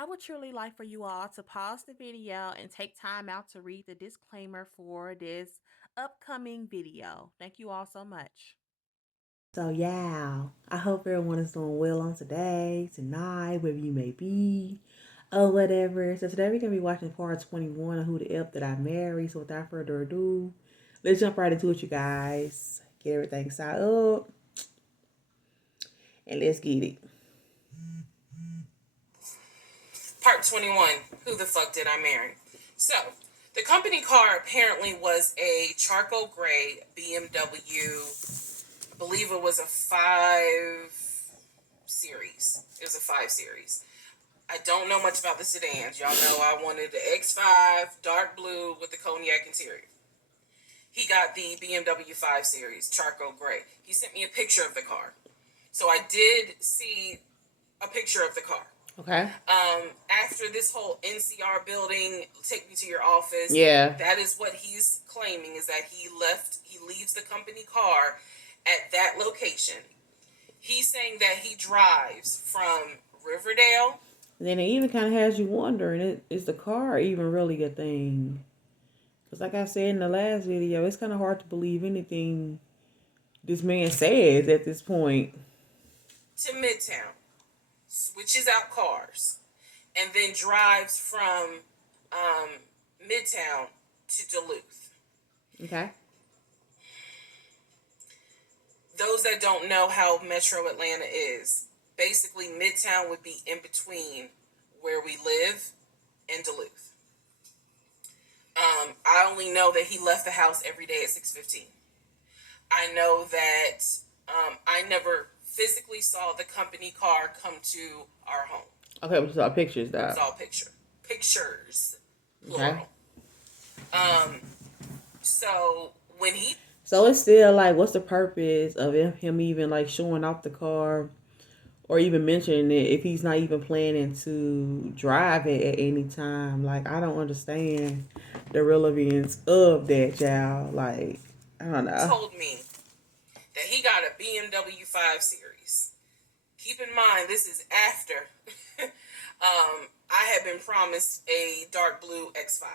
I would truly like for you all to pause the video and take time out to read the disclaimer for this upcoming video. Thank you all so much. So yeah, I hope everyone is doing well on today, tonight, wherever you may be, or whatever. So today we're gonna be watching part 21 of Who the F Did I Marry. So without further ado, let's jump right into it, you guys. Get everything set up, and let's get it. Part 21, Who the Fuck Did I Marry? So, the company car apparently was a charcoal gray BMW. I believe it was a 5 Series. It was a 5 Series. I don't know much about the sedans. Y'all know I wanted the X5, dark blue with the cognac interior. He got the BMW 5 Series, charcoal gray. He sent me a picture of the car. So I did see a picture of the car. Okay. After this whole NCR building, take me to your office. Yeah. That is what he's claiming, is that he leaves the company car at that location. He's saying that he drives from Riverdale. And then it even kind of has you wondering, is the car even really a thing? Because like I said in the last video, it's kind of hard to believe anything this man says at this point. To Midtown, switches out cars, and then drives from Midtown to Duluth. Okay. Those that don't know how Metro Atlanta is, basically Midtown would be in between where we live and Duluth. I only know that he left the house every day at 6:15. I know that I never physically saw the company car come to our home. Okay, we saw pictures though. It's all pictures, plural. Okay. So when he So it's still like, what's the purpose of him even like showing off the car or even mentioning it if he's not even planning to drive it at any time? Like, I don't understand the relevance of that, child. Like, I don't know. Told me that he got a BMW 5 Series. Keep in mind, this is after I had been promised a dark blue X5.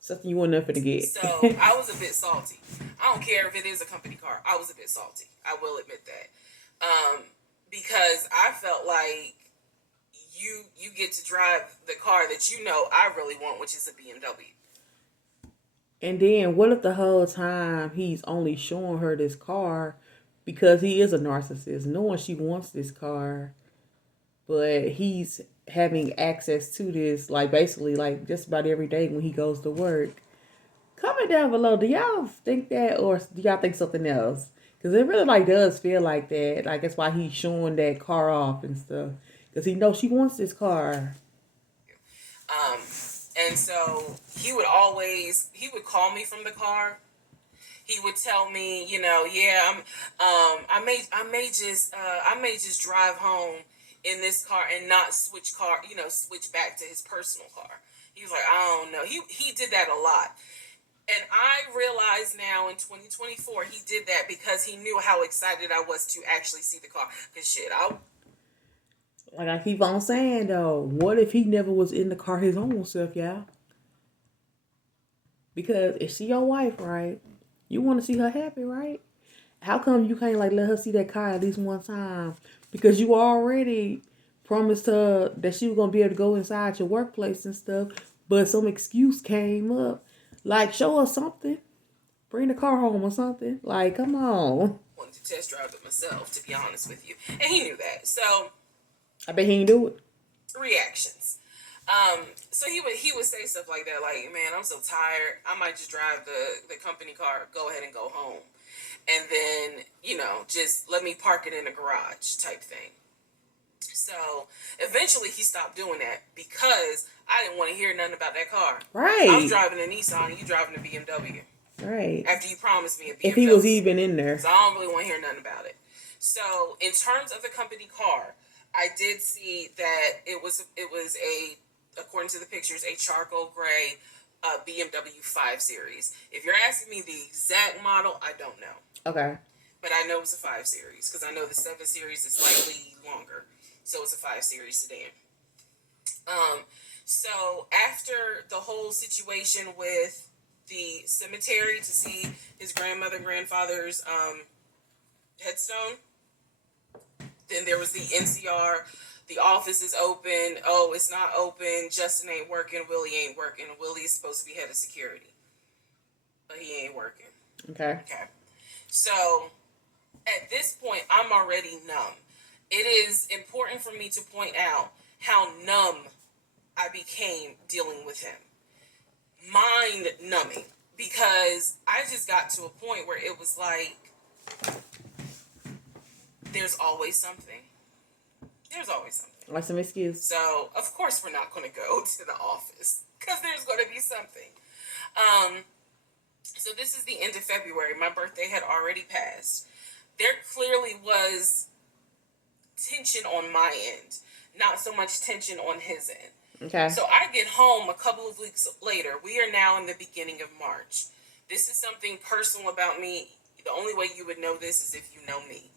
Something you want nothing to get. So I was a bit salty. I don't care if it is a company car. I was a bit salty. I will admit that. Because I felt like you get to drive the car that you know I really want, which is a BMW. And then what if the whole time he's only showing her this car because he is a narcissist, knowing she wants this car, but he's having access to this like basically like just about every day when he goes to work. Comment down below, do y'all think that, or do y'all think something else? Because it really like does feel like that. Like that's why he's showing that car off and stuff, because he knows she wants this car. And so he would call me from the car. He would tell me, yeah, I may just drive home in this car and not switch back to his personal car. He was like, I don't know. He did that a lot. And I realize now in 2024, he did that because he knew how excited I was to actually see the car. Because shit, like I keep on saying though, what if he never was in the car his own self, y'all? Because if she your wife, right? You want to see her happy, right? How come you can't like let her see that car at least one time? Because you already promised her that she was gonna be able to go inside your workplace and stuff, but some excuse came up. Like, show her something. Bring the car home or something. Like, come on. I wanted to test drive it myself, to be honest with you. And he knew that. So I bet he didn't do it. Reactions. So he would say stuff like that, like, man, I'm so tired. I might just drive the company car, go ahead and go home. And then, just let me park it in the garage type thing. So eventually he stopped doing that because I didn't want to hear nothing about that car. Right. I'm driving a Nissan and you driving a BMW. Right. After you promised me a BMW. If he was even in there. So I don't really want to hear nothing about it. So in terms of the company car, I did see that it was a, according to the pictures, a charcoal gray BMW 5 Series. If you're asking me the exact model, I don't know. Okay. But I know it's a 5 Series because I know the 7 Series is slightly longer. So it's a 5 Series sedan. So after the whole situation with the cemetery to see his grandfather's headstone, then there was the NCR. The office is open. Oh, it's not open. Justin ain't working. Willie ain't working. Willie is supposed to be head of security, but he ain't working. Okay. Okay. So at this point, I'm already numb. It is important for me to point out how numb I became dealing with him. Mind numbing. Because I just got to a point where it was like, there's always something. There's always something. Like some excuse. So, of course, we're not going to go to the office because there's going to be something. So this is the end of February. My birthday had already passed. There clearly was tension on my end, not so much tension on his end. Okay. So I get home a couple of weeks later. We are now in the beginning of March. This is something personal about me. The only way you would know this is if you know me.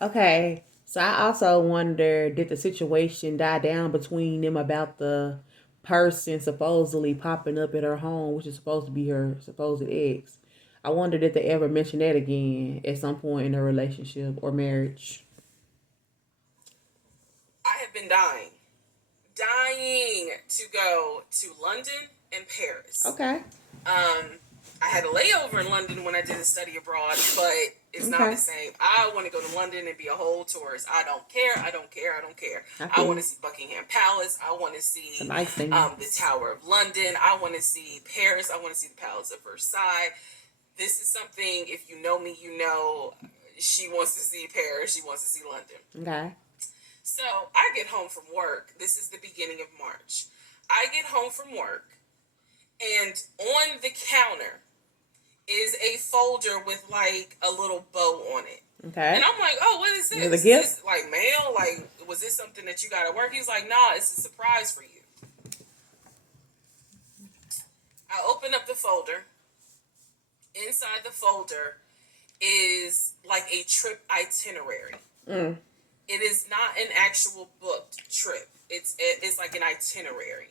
Okay. So I also wonder, did the situation die down between them about the person supposedly popping up at her home, which is supposed to be her supposed ex? I wonder, did they ever mention that again at some point in their relationship or marriage? I have been dying to go to London and Paris. Okay. I had a layover in London when I did a study abroad, but it's not the same. I want to go to London and be a whole tourist. I don't care. I want to see Buckingham Palace. I want to see nice the Tower of London. I want to see Paris. I want to see the Palace of Versailles. This is something, if you know me, you know she wants to see Paris. She wants to see London. Okay. So I get home from work. This is the beginning of March. I get home from work, and on the counter is a folder with like a little bow on it. Okay. And I'm like, oh, what is this? Is it a gift? Is this like mail? Like, was this something that you got at work? He's like, nah, it's a surprise for you. I open up the folder. Inside the folder is like a trip itinerary. It is not an actual booked trip. It's like an itinerary.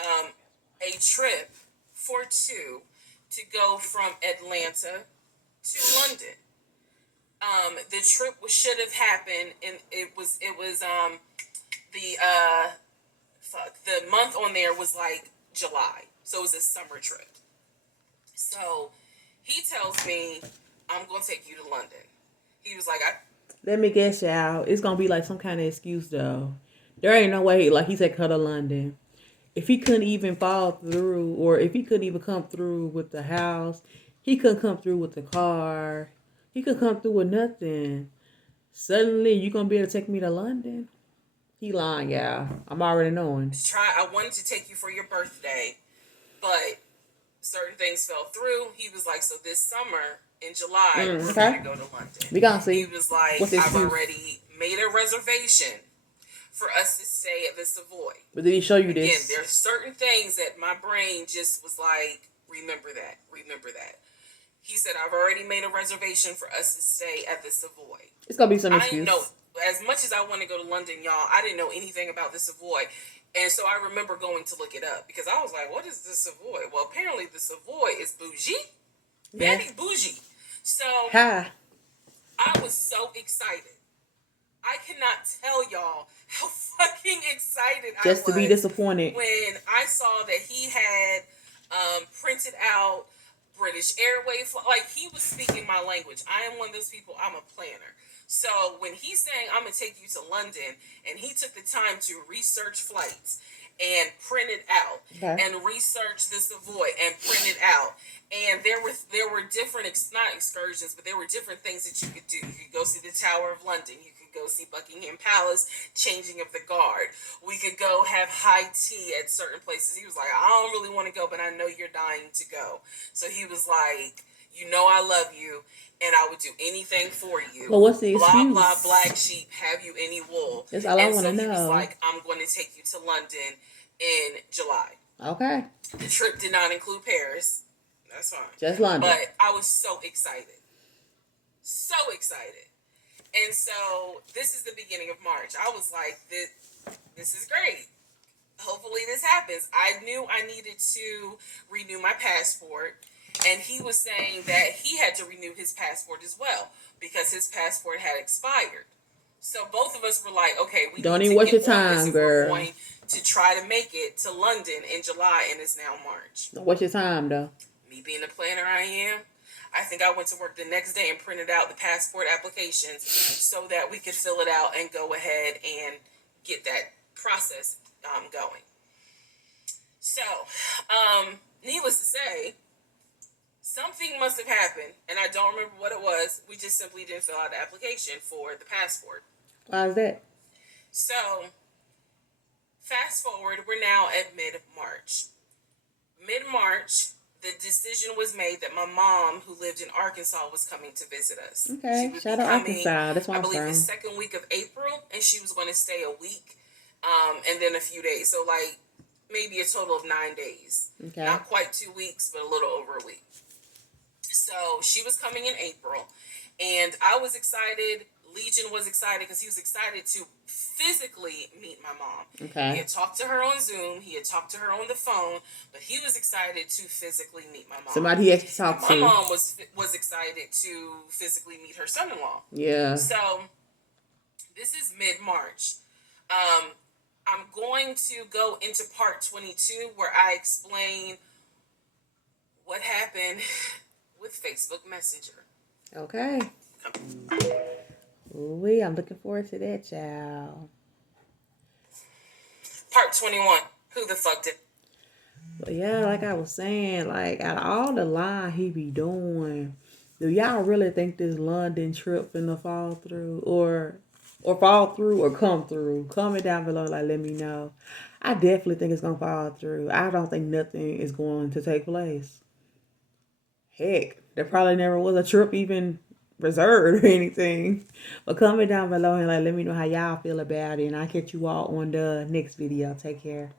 A trip for two to go from Atlanta to London. The trip should have happened, and it was the month on there was like July, so it was a summer trip. So he tells me, I'm gonna take you to London. He was like, let me guess, y'all. It's gonna be like some kind of excuse though. There ain't no way, like he said, cut to London. If he couldn't even fall through, or if he couldn't even come through with the house, he couldn't come through with the car. He could come through with nothing. Suddenly, you gonna be able to take me to London? He lying, y'all. I'm already knowing. I wanted to take you for your birthday, but certain things fell through. He was like, so this summer in July, we're gonna go to London. We gonna see. He was like, I've already made a reservation for us to stay at the Savoy. But did he show you this? Again, there's certain things that my brain just was like, remember that. He said, I've already made a reservation for us to stay at the Savoy. It's gonna be some excuse. I know, as much as I want to go to London, y'all, I didn't know anything about the Savoy. And so I remember going to look it up because I was like, what is the Savoy? Well, apparently the Savoy is bougie. Very bougie. So I was so excited. I cannot tell y'all how fucking excited I was. Just to be disappointed. When I saw that he had printed out British Airways. Like, he was speaking my language. I am one of those people, I'm a planner. So when he's saying, I'm going to take you to London, and he took the time to research flights and print it out, and research the Savoy and print it out. And there were different, not excursions, but there were different things that you could do. You could go see the Tower of London. You could go see Buckingham Palace, changing of the guard. We could go have high tea at certain places. He was like, I don't really want to go, but I know you're dying to go. So he was like, you know I love you, and I would do anything for you. Well, what's the excuse? Blah, blah, black sheep, have you any wool? That's all I want to know. He was like, I'm going to take you to London in July. Okay. The trip did not include Paris. That's fine. Just London. But I was so excited. So excited. And so this is the beginning of March. I was like, this is great. hopefully this happens. I knew I needed to renew my passport, and he was saying that he had to renew his passport as well because his passport had expired. So both of us were like, okay, we Don't need even to waste your get on this time, if we're girl. going to try to make it to London in July, and it's now March. Don't waste your time, though. Me being the planner I am, I think I went to work the next day and printed out the passport applications so that we could fill it out and go ahead and get that process going. So, needless to say, something must have happened, and I don't remember what it was. We just simply didn't fill out the application for the passport. Why is that? So, fast forward, we're now at mid-March. Mid-March, the decision was made that my mom, who lived in Arkansas, was coming to visit us. Okay, shout out Arkansas. That's where I I'm believe, from. the second week of April, and she was going to stay a week, and then a few days. So, like, maybe a total of 9 days. Okay. Not quite 2 weeks, but a little over a week. So she was coming in April, and I was excited. Legion was excited because he was excited to physically meet my mom. Okay. He had talked to her on Zoom. He had talked to her on the phone, but he was excited to physically meet my mom. Somebody he has to talk my to. My mom was excited to physically meet her son-in-law. Yeah. So this is mid-March. I'm going to go into part 22 where I explain what happened with Facebook Messenger. Okay. Ooh, I'm looking forward to that, child. Part 21. Who the fuck did? But yeah, like I was saying, like out of all the line he be doing, do y'all really think this London trip finna fall through or fall through or come through? Comment down below, like let me know. I definitely think it's gonna fall through. I don't think nothing is going to take place. Heck, there probably never was a trip even reserved or anything. But comment down below and like let me know how y'all feel about it. And I'll catch you all on the next video. Take care.